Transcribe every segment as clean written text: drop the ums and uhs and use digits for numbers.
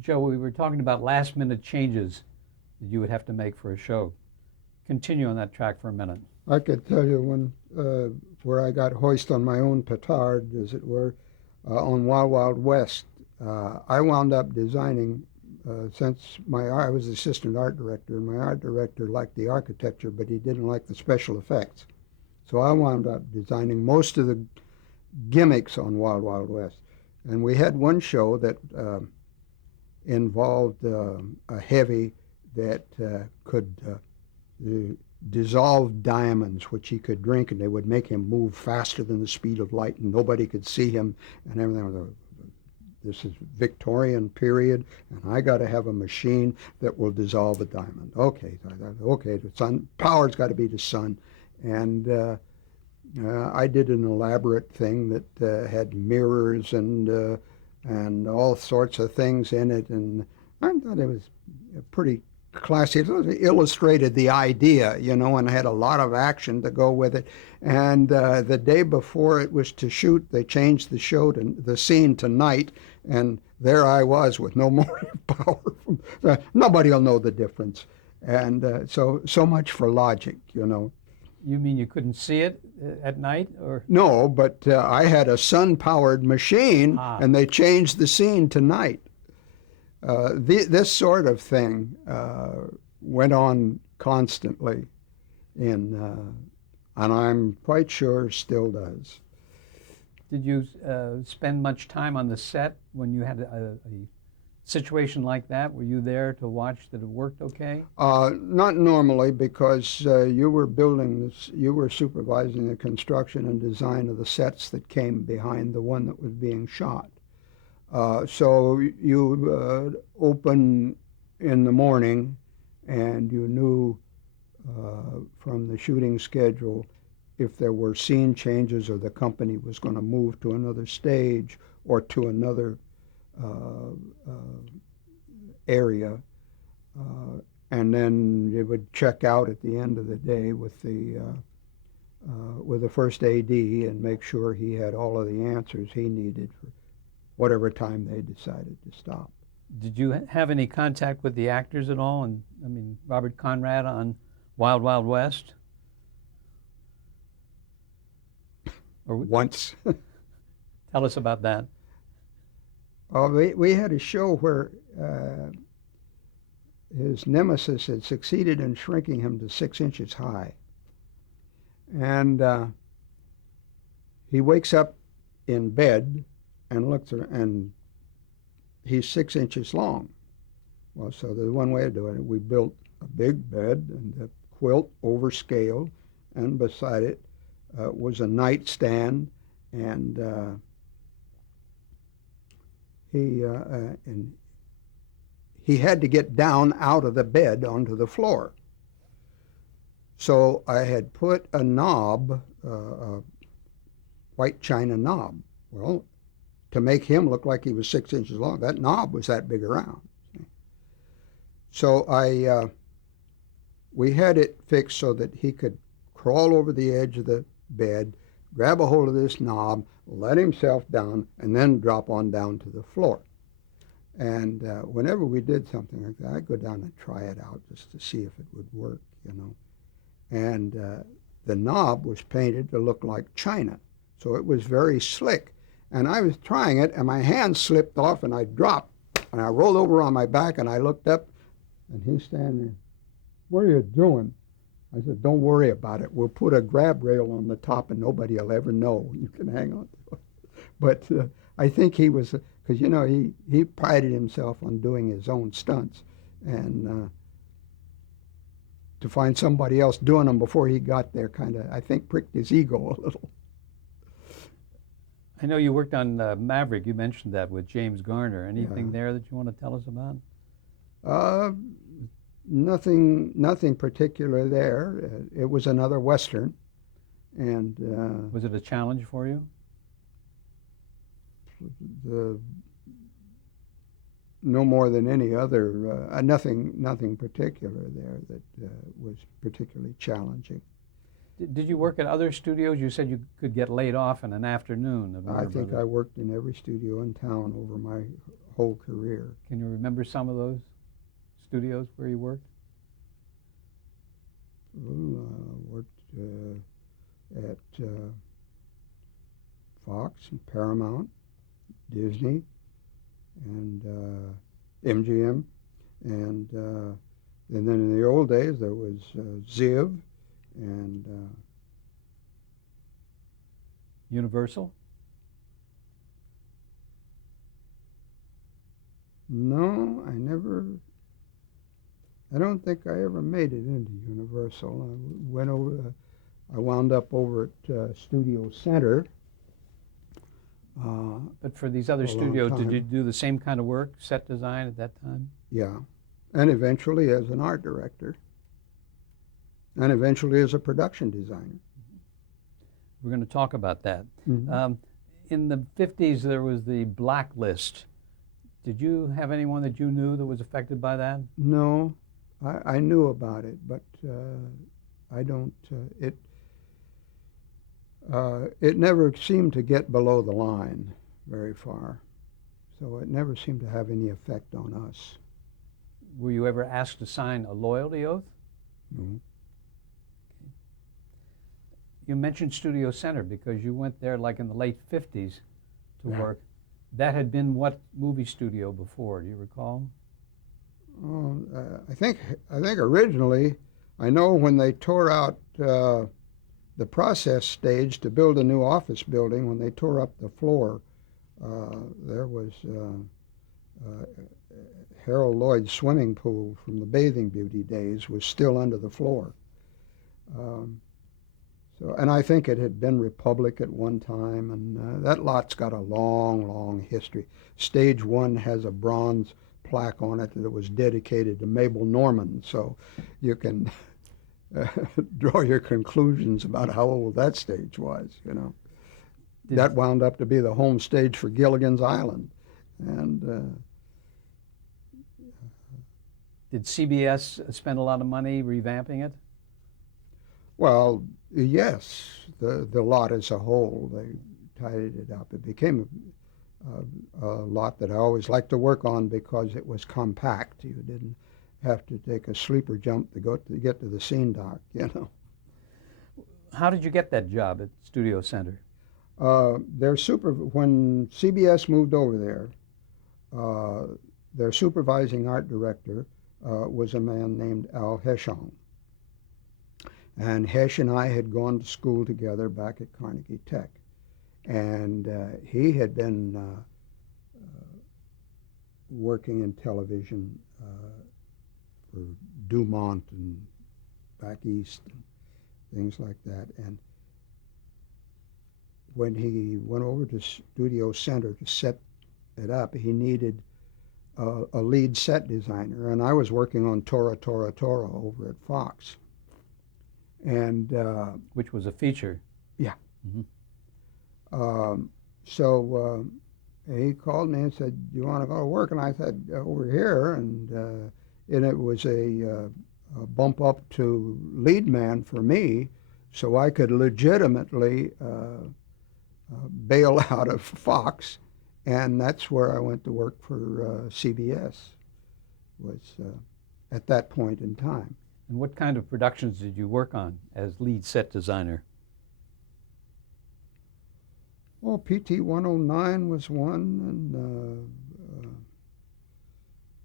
Joe, we were talking about last-minute changes that you would have to make for a show. Continue on that track for a minute. I could tell you when where I got hoist on my own petard, as it were, on Wild Wild West. I wound up designing since I was assistant art director, and my art director liked the architecture, but he didn't like the special effects. So I wound up designing most of the gimmicks on Wild Wild West. And we had one show that involved a heavy that could dissolve diamonds, which he could drink, and they would make him move faster than the speed of light, and nobody could see him, and everything. This is Victorian period, and I got to have a machine that will dissolve a diamond. Okay, the sun power's got to be the sun, and I did an elaborate thing that had mirrors and all sorts of things in it, and I thought it was pretty classy. It illustrated the idea, and had a lot of action to go with it. And the day before it was to shoot, they changed the scene to night, and there I was with no motive power. Nobody will know the difference. And so much for logic. You mean you couldn't see it at night, or? No, but I had a sun-powered machine, and they changed the scene to night. This sort of thing went on constantly, and I'm quite sure still does. Did you spend much time on the set when you had a situation like that? Were you there to watch that it worked okay? Not normally, because you were building this, you were supervising the construction and design of the sets that came behind the one that was being shot. So you open in the morning, and you knew from the shooting schedule if there were scene changes or the company was going to move to another stage or to another area. And then you would check out at the end of the day with the first AD and make sure he had all of the answers he needed for whatever time they decided to stop. Did you have any contact with the actors at all? And I mean, Robert Conrad on Wild Wild West? Once. Tell us about that. We had a show where his nemesis had succeeded in shrinking him to 6 inches high. And he wakes up in bed and looks at, and he's 6 inches long. Well, so there's one way of doing it. We built a big bed and a quilt over scale, and beside it was a nightstand, and he had to get down out of the bed onto the floor. So I had put a knob, a white china knob. Well, to make him look like he was 6 inches long, that knob was that big around. So we had it fixed so that he could crawl over the edge of the bed, grab a hold of this knob, let himself down, and then drop on down to the floor. And whenever we did something like that, I'd go down and try it out just to see if it would work, And the knob was painted to look like china, so it was very slick. And I was trying it, and my hand slipped off, and I dropped, and I rolled over on my back, and I looked up, and he's standing there. "What are you doing?" I said, "Don't worry about it. We'll put a grab rail on the top, and nobody will ever know. You can hang on to it." But I think he was, because, he prided himself on doing his own stunts, and to find somebody else doing them before he got there kind of, I think, pricked his ego a little. I know you worked on Maverick. You mentioned that with James Garner. Anything there that you want to tell us about? Nothing particular there. It was another Western. And was it a challenge for you? No more than any other. Nothing particular there that was particularly challenging. Did you work at other studios? You said you could get laid off in an afternoon. I think I worked in every studio in town over my whole career. Can you remember some of those studios where you worked? Well, worked at Fox and Paramount, Disney, and MGM, and then in the old days there was Ziv and Universal? no, I don't think I ever made it into Universal. I wound up over at Studio Center. But for these other A long studios, did time. you do the same kind of work, set design at that time? Yeah, and eventually as an art director, and eventually as a production designer. We're going to talk about that. Mhm. In the 50s, there was the blacklist. Did you have anyone that you knew that was affected by that? No, I knew about it, but I don't. It never seemed to get below the line very far, so it never seemed to have any effect on us. Were you ever asked to sign a loyalty oath? No. You mentioned Studio Center because you went there like in the late 50s to Yeah. work. That had been what movie studio before? Do you recall? Oh, I think originally, I know when they tore out the process stage to build a new office building, when they tore up the floor, there was Harold Lloyd's swimming pool from the Bathing Beauty days was still under the floor. And I think it had been Republic at one time, and that lot's got a long, long history. Stage one has a bronze plaque on it that was dedicated to Mabel Normand, so you can draw your conclusions about how old that stage was, you know. That wound up to be the home stage for Gilligan's Island. And Did CBS spend a lot of money revamping it? well, yes, the lot as a whole, they tidied it up. It became a lot that I always liked to work on because it was compact. You didn't have to take a sleeper jump to get to the scene dock, you know. How did you get that job at Studio Center? When CBS moved over there, their supervising art director was a man named Al Heschong. And Hesh and I had gone to school together back at Carnegie Tech. And he had been working in television for Dumont and back east and things like that. And when he went over to Studio Center to set it up, he needed a lead set designer. And I was working on Tora, Tora, Tora over at Fox. And Which was a feature. yeah. Mm-hmm. So he called me and said, "You want to go to work?" And I said, "Over here." And it was a bump up to lead man for me, so I could legitimately bail out of Fox, and that's where I went to work for CBS. Was at that point in time. And what kind of productions did you work on as lead set designer? Well, PT 109 was one, and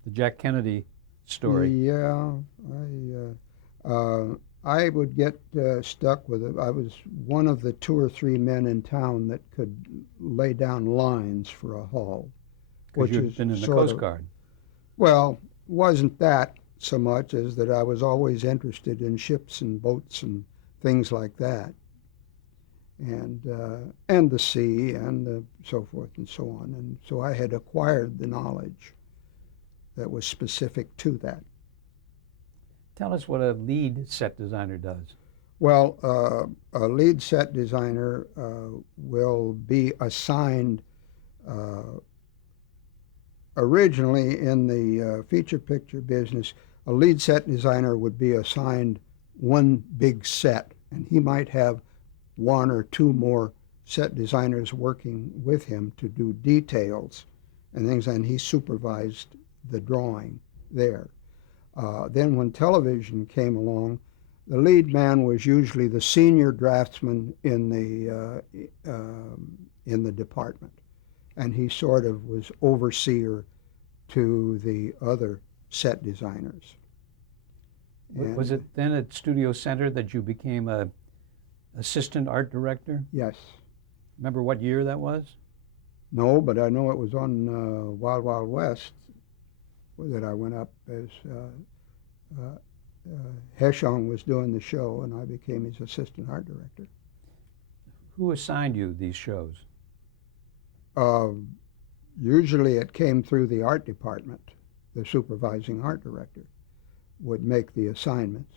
The Jack Kennedy story. yeah, I would get stuck with it. I was one of the 2 or 3 men in town that could lay down lines for a hull, Because you'd been in the Coast Guard. Well, wasn't that so much as that I was always interested in ships and boats and things like that, and the sea and so forth and so on. And so I had acquired the knowledge that was specific to that. Tell us what a lead set designer does. Well, a lead set designer will be assigned originally in the feature picture business. A lead set designer would be assigned one big set, and he might have 1 or 2 more set designers working with him to do details. and things, and he supervised the drawing there. Then when television came along, the lead man was usually the senior draftsman in the department, and he sort of was overseer to the other set designers. Was it then at Studio Center that you became a assistant art director? Yes. Remember what year that was? No, but I know it was on Wild Wild West that I went up as Heshong was doing the show, and I became his assistant art director. Who assigned you these shows? Usually it came through the art department. The supervising art director would make the assignments.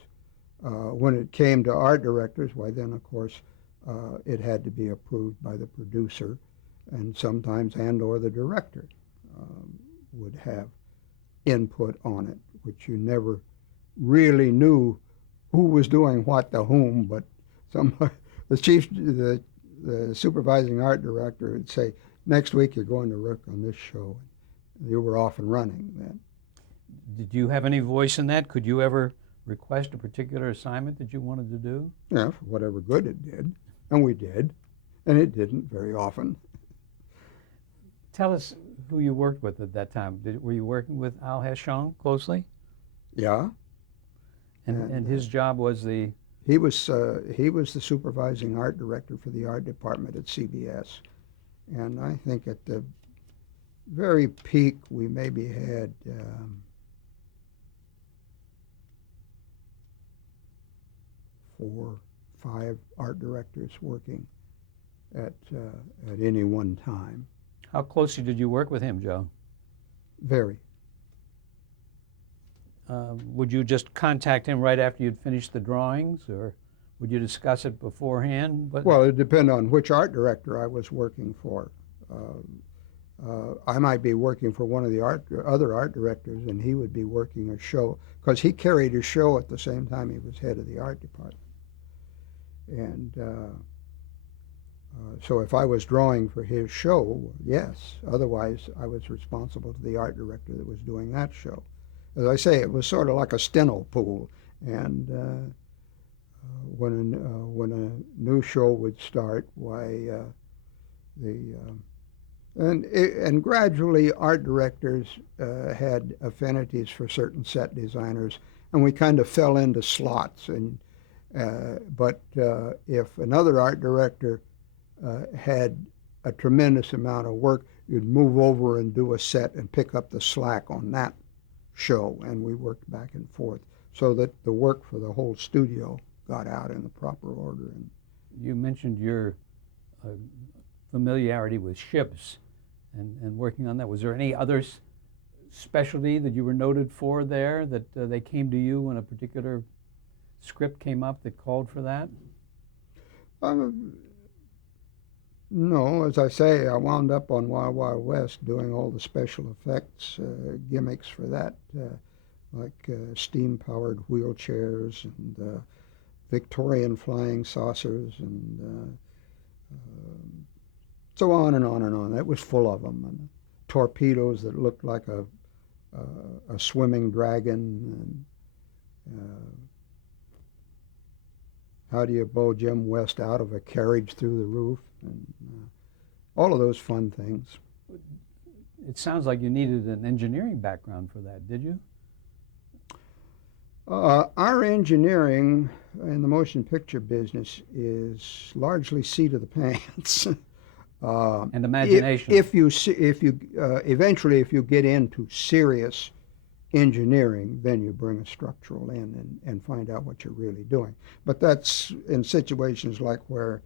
When it came to art directors, why then, of course, it had to be approved by the producer, and sometimes or the director would have input on it, which you never really knew who was doing what to whom, but the supervising art director would say, next week you're going to work on this show. You were off and running then. Did you have any voice in that? Could you ever request a particular assignment that you wanted to do? Yeah, for whatever good it did. And we did. And it didn't very often. Tell us who you worked with at that time. Were you working with Al Heshong closely? Yeah. And his job was the... He was the supervising art director for the art department at CBS. And I think at the very peak, we maybe had 4, 5 art directors working at any one time. How closely did you work with him, Joe? Very. Would you just contact him right after you'd finished the drawings, or would you discuss it beforehand? Well, it depended on which art director I was working for. I might be working for one of the other art directors, and he would be working a show, because he carried a show at the same time he was head of the art department. And so if I was drawing for his show, yes. Otherwise, I was responsible to the art director that was doing that show. As I say, it was sort of like a steno pool. And when a new show would start, and gradually art directors had affinities for certain set designers, and we kind of fell into slots. But if another art director had a tremendous amount of work, you'd move over and do a set and pick up the slack on that show, and we worked back and forth so that the work for the whole studio got out in the proper order. And you mentioned your familiarity with ships and working on that. Was there any other specialty that you were noted for there, that they came to you when a particular script came up that called for that? No, as I say, I wound up on Wild Wild West doing all the special effects gimmicks for that, like steam-powered wheelchairs and Victorian flying saucers and so on and on and on. It was full of them, and torpedoes that looked like a swimming dragon, and how do you blow Jim West out of a carriage through the roof, and all of those fun things. It sounds like you needed an engineering background for that, did you? Our engineering in the motion picture business is largely seat of the pants. And imagination. If you eventually, if you get into serious engineering, then you bring a structural in and find out what you're really doing. But that's in situations like where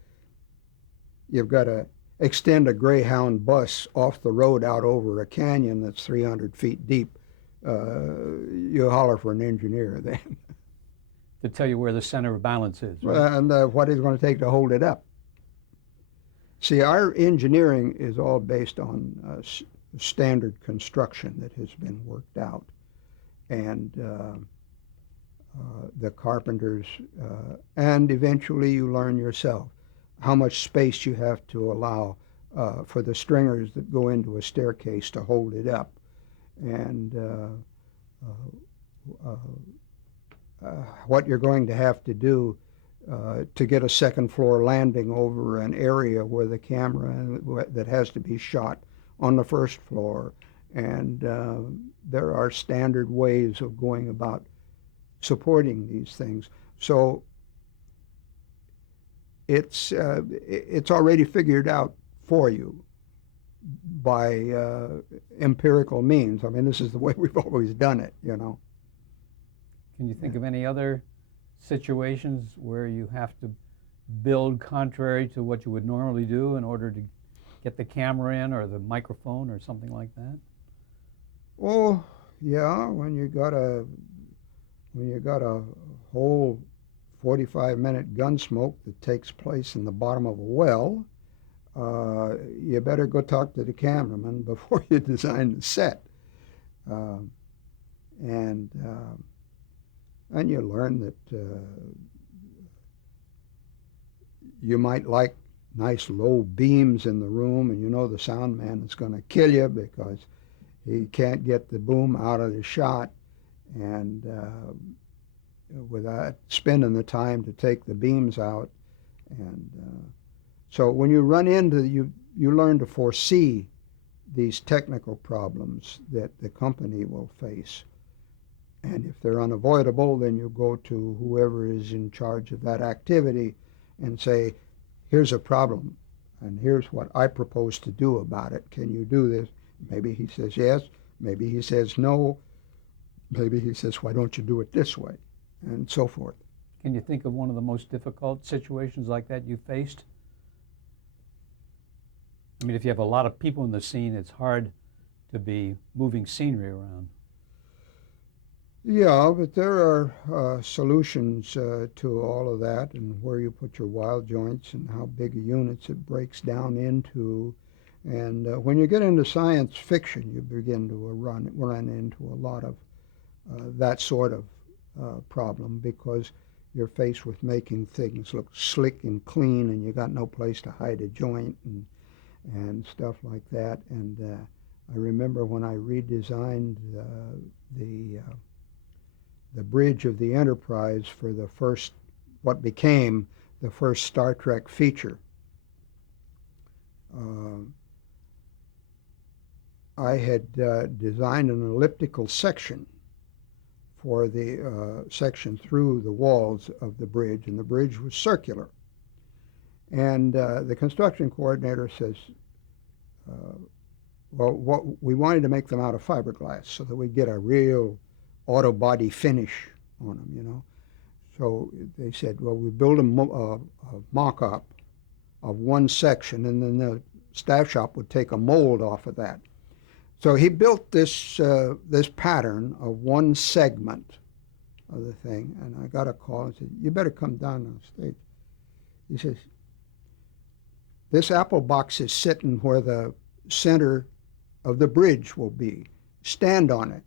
you've got to extend a Greyhound bus off the road out over a canyon that's 300 feet deep. You holler for an engineer then. To tell you where the center of balance is. Right? And what it's going to take to hold it up. See, our engineering is all based on standard construction that has been worked out. And the carpenters, and eventually you learn yourself how much space you have to allow for the stringers that go into a staircase to hold it up. And what you're going to have to do to get a second floor landing over an area where the camera that has to be shot on the first floor. And there are standard ways of going about supporting these things. So it's already figured out for you by empirical means. I mean, this is the way we've always done it, you know. Can you think of any other situations where you have to build contrary to what you would normally do in order to get the camera in or the microphone or something like that? Oh, yeah, when you got a whole 45-minute gun smoke that takes place in the bottom of a well, you better go talk to the cameraman before you design the set. And you learn that you might like nice low beams in the room, and you know the sound man is going to kill you because he can't get the boom out of the shot, and without spending the time to take the beams out. And so when you run into, you learn to foresee these technical problems that the company will face. And if they're unavoidable, then you go to whoever is in charge of that activity and say, here's a problem, and here's what I propose to do about it. Can you do this? Maybe he says yes. Maybe he says no. Maybe he says, why don't you do it this way? And so forth. Can you think of one of the most difficult situations like that you faced? I mean, if you have a lot of people in the scene, it's hard to be moving scenery around. Yeah, but there are solutions to all of that, and where you put your wild joints and how big a units it breaks down into. And when you get into science fiction, you begin to run into a lot of that sort of problem, because you're faced with making things look slick and clean, and you got no place to hide a joint and stuff like that. And I remember when I redesigned the bridge of the Enterprise for the first, what became the first Star Trek feature. I had designed an elliptical section for the section through the walls of the bridge, and the bridge was circular. And the construction coordinator says, well, we wanted to make them out of fiberglass so that we'd get a real auto body finish on them, you know. So they said, well, we build a mock-up of one section, and then the staff shop would take a mold off of that. So he built this pattern of one segment of the thing, and I got a call and said, you better come down on stage. He says, this apple box is sitting where the center of the bridge will be. Stand on it.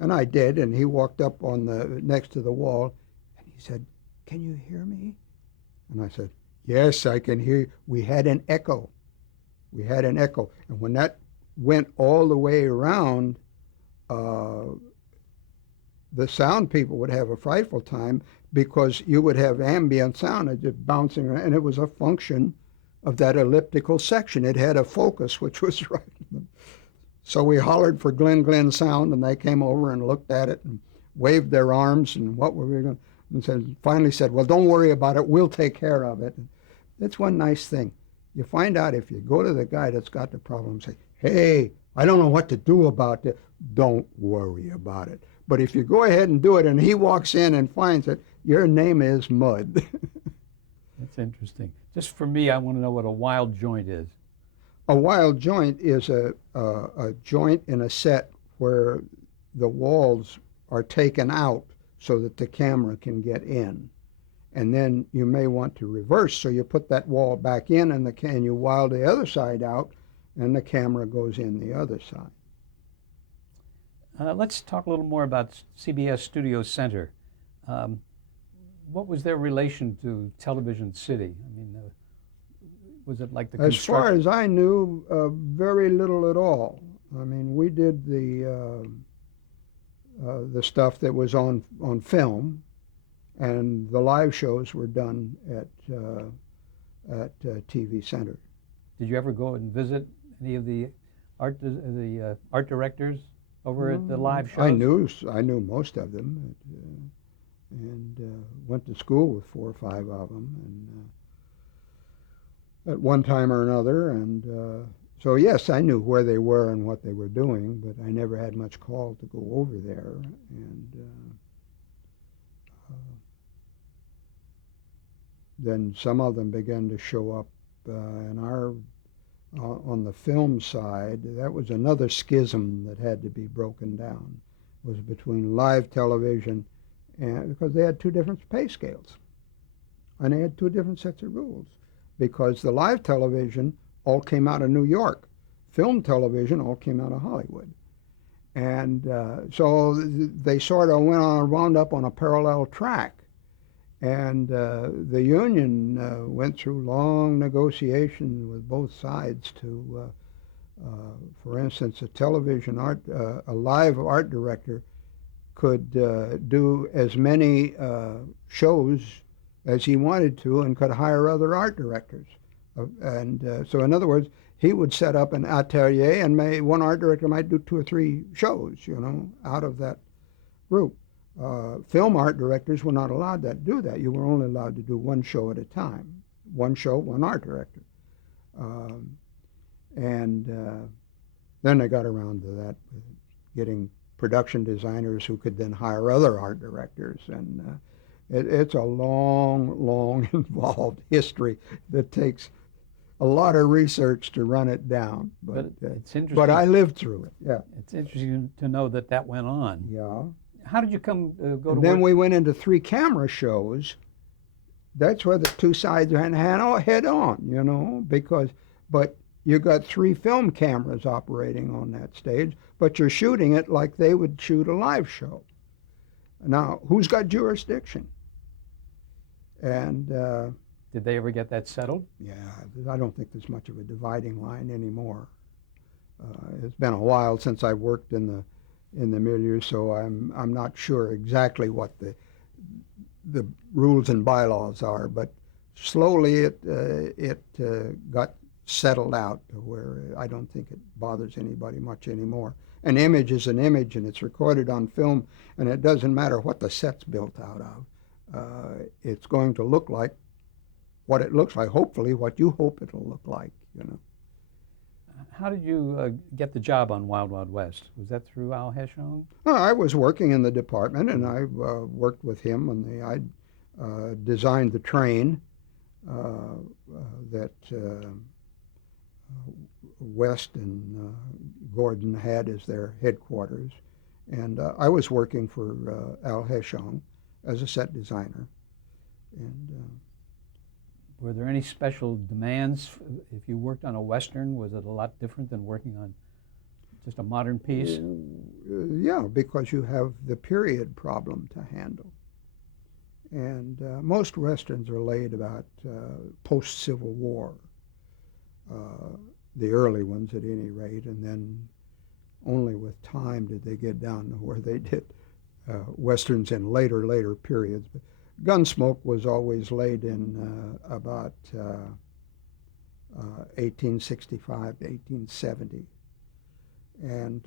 And I did, and he walked up on the next to the wall, and he said, can you hear me? And I said, yes, I can hear you. We had an echo. And when that went all the way around, the sound people would have a frightful time, because you would have ambient sound just bouncing around, and it was a function of that elliptical section. It had a focus, which was right. So we hollered for Glen Sound, and they came over and looked at it and waved their arms, and what were we going to, and finally said, well, don't worry about it, we'll take care of it. That's one nice thing. You find out, if you go to the guy that's got the problem and say, hey, I don't know what to do about it, don't worry about it. But if you go ahead and do it, and he walks in and finds it, your name is mud. That's interesting. Just for me, I want to know what a wild joint is. A wild joint is a joint in a set where the walls are taken out so that the camera can get in. And then you may want to reverse, so you put that wall back in, and you wild the other side out, and the camera goes in the other side. Let's talk a little more about CBS Studio Center. What was their relation to Television City? I mean, Was it like the As far construction? as I knew, very little at all. I mean, we did the stuff that was on film, and the live shows were done at TV Center. Did you ever go and visit any of the art directors over at the live I shows? knew most of them, and went to school with 4 or 5 of them, and at one time or another, and so yes, I knew where they were and what they were doing, but I never had much call to go over there, and then some of them began to show up in our on the film side. That was another schism that had to be broken down, was between live television, and because they had two different pay scales, and they had two different sets of rules, because the live television all came out of New York, film television all came out of Hollywood, and so they sort of wound up on a parallel track. And the union went through long negotiations with both sides to, for instance, a live art director could do as many shows as he wanted to and could hire other art directors. So in other words, he would set up an atelier, and one art director might do 2 or 3 shows, out of that group. Film art directors were not allowed to do that. You were only allowed to do one show at a time. One show, one art director. And then they got around to that, getting production designers who could then hire other art directors. And it's a long, involved history that takes a lot of research to run it down. But it's interesting. But I lived through it, yeah. It's interesting to know that went on. Yeah. How did you go to Then work? we went into 3 camera shows. That's where the two sides ran head on, but you got 3 film cameras operating on that stage, but you're shooting it like they would shoot a live show. Now, who's got jurisdiction? And Did they ever get that settled? yeah, I don't think there's much of a dividing line anymore. It's been a while since I worked in the milieu, so I'm not sure exactly what the rules and bylaws are, but slowly it got settled out to where I don't think it bothers anybody much anymore. An image is an image, and it's recorded on film, and it doesn't matter what the set's built out of. It's going to look like what it looks like, hopefully what you hope it'll look like. How did you get the job on Wild Wild West? Was that through Al Heshong? I was working in the department, and I worked with him, and I designed the train that West and Gordon had as their headquarters. And I was working for Al Heshong as a set designer. And Were there any special demands? If you worked on a Western, was it a lot different than working on just a modern piece? yeah, because you have the period problem to handle. And most Westerns are laid about post-Civil War, the early ones at any rate, and then only with time did they get down to where they did Westerns in later periods. But Gunsmoke was always laid in about 1865 to 1870. And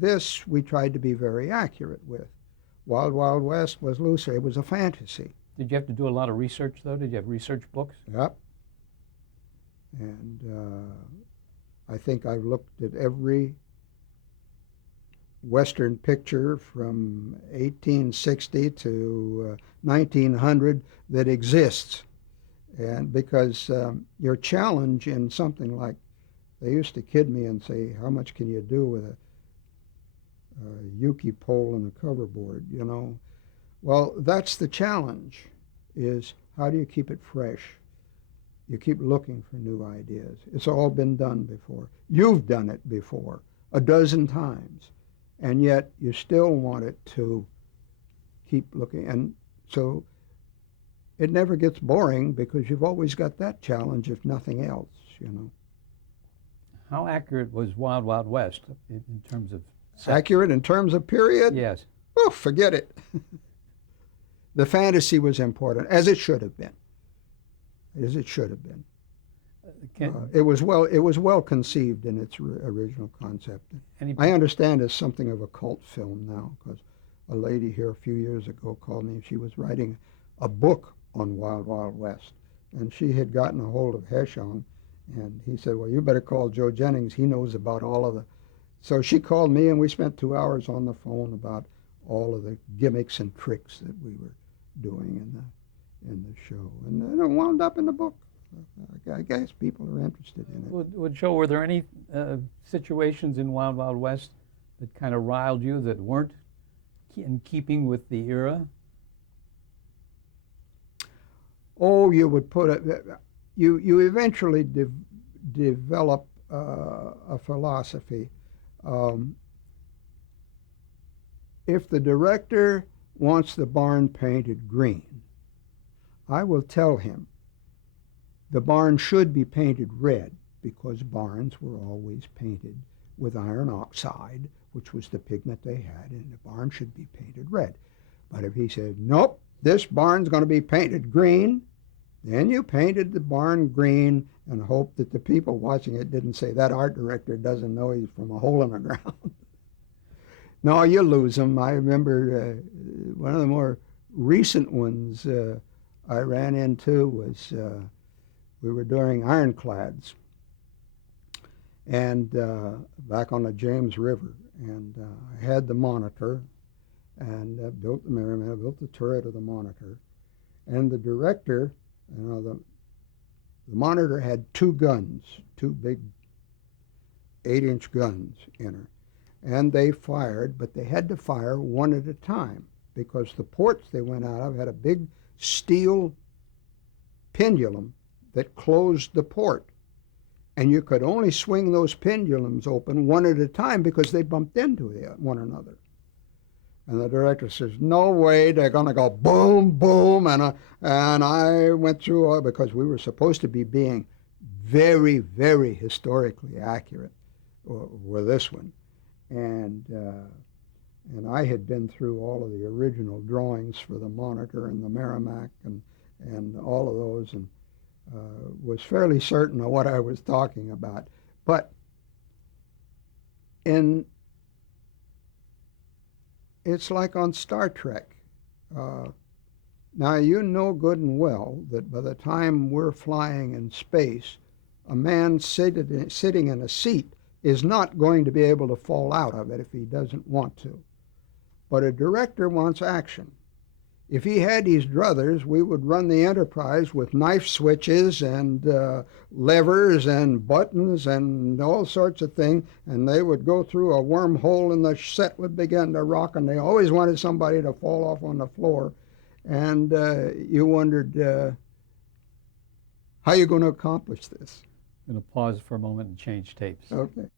this we tried to be very accurate with. Wild Wild West was looser. It was a fantasy. Did you have to do a lot of research, though? Did you have research books? Yep. And I think I've looked at every Western picture from 1860 to 1900 that exists. And because your challenge in something like, they used to kid me and say, how much can you do with a Yuki pole and a cover board, Well, that's the challenge, is how do you keep it fresh? You keep looking for new ideas. It's all been done before. You've done it before a dozen times, and yet you still want it to keep looking. And so it never gets boring because you've always got that challenge, if nothing else, you know. How accurate was Wild Wild West in terms of sets? Accurate in terms of period? Yes. Oh, forget it. The fantasy was important, as it should have been. As it should have been. It was well conceived in its original concept. I understand it's something of a cult film now, because a lady here a few years ago called me. She was writing a book on Wild Wild West, and she had gotten a hold of Heshon, and he said, "Well, you better call Joe Jennings. He knows about all of the." So she called me, and we spent 2 hours on the phone about all of the gimmicks and tricks that we were doing in the show, and then it wound up in the book. I guess people are interested in it. Well, Joe, were there any situations in Wild Wild West that kind of riled you that weren't in keeping with the era? Oh, you would put it. You eventually develop a philosophy. If the director wants the barn painted green, I will tell him the barn should be painted red, because barns were always painted with iron oxide, which was the pigment they had, and the barn should be painted red. But if he said, nope, this barn's going to be painted green, then you painted the barn green and hoped that the people watching it didn't say, that art director doesn't know he's from a hole in the ground. No, you lose them. I remember one of the more recent ones I ran into was we were doing ironclads, and back on the James River, and I had the Monitor, and built the Merrimack, built the turret of the Monitor, and the director, the Monitor had two guns, two big 8-inch guns in her, and they fired, but they had to fire one at a time, because the ports they went out of had a big steel pendulum that closed the port, and you could only swing those pendulums open one at a time because they bumped into one another. And the director says, no way, they're going to go boom, boom. And I went through, because we were supposed to be being very, very historically accurate with this one. And I had been through all of the original drawings for the Monitor and the Merrimack and all of those, and was fairly certain of what I was talking about. But it's like on Star Trek. Now, you know good and well that by the time we're flying in space, a man sitting in a seat is not going to be able to fall out of it if he doesn't want to. But a director wants action. If he had his druthers, we would run the Enterprise with knife switches and levers and buttons and all sorts of things, and they would go through a wormhole and the set would begin to rock, and they always wanted somebody to fall off on the floor. And you wondered, how are you going to accomplish this? I'm going to pause for a moment and change tapes. Okay.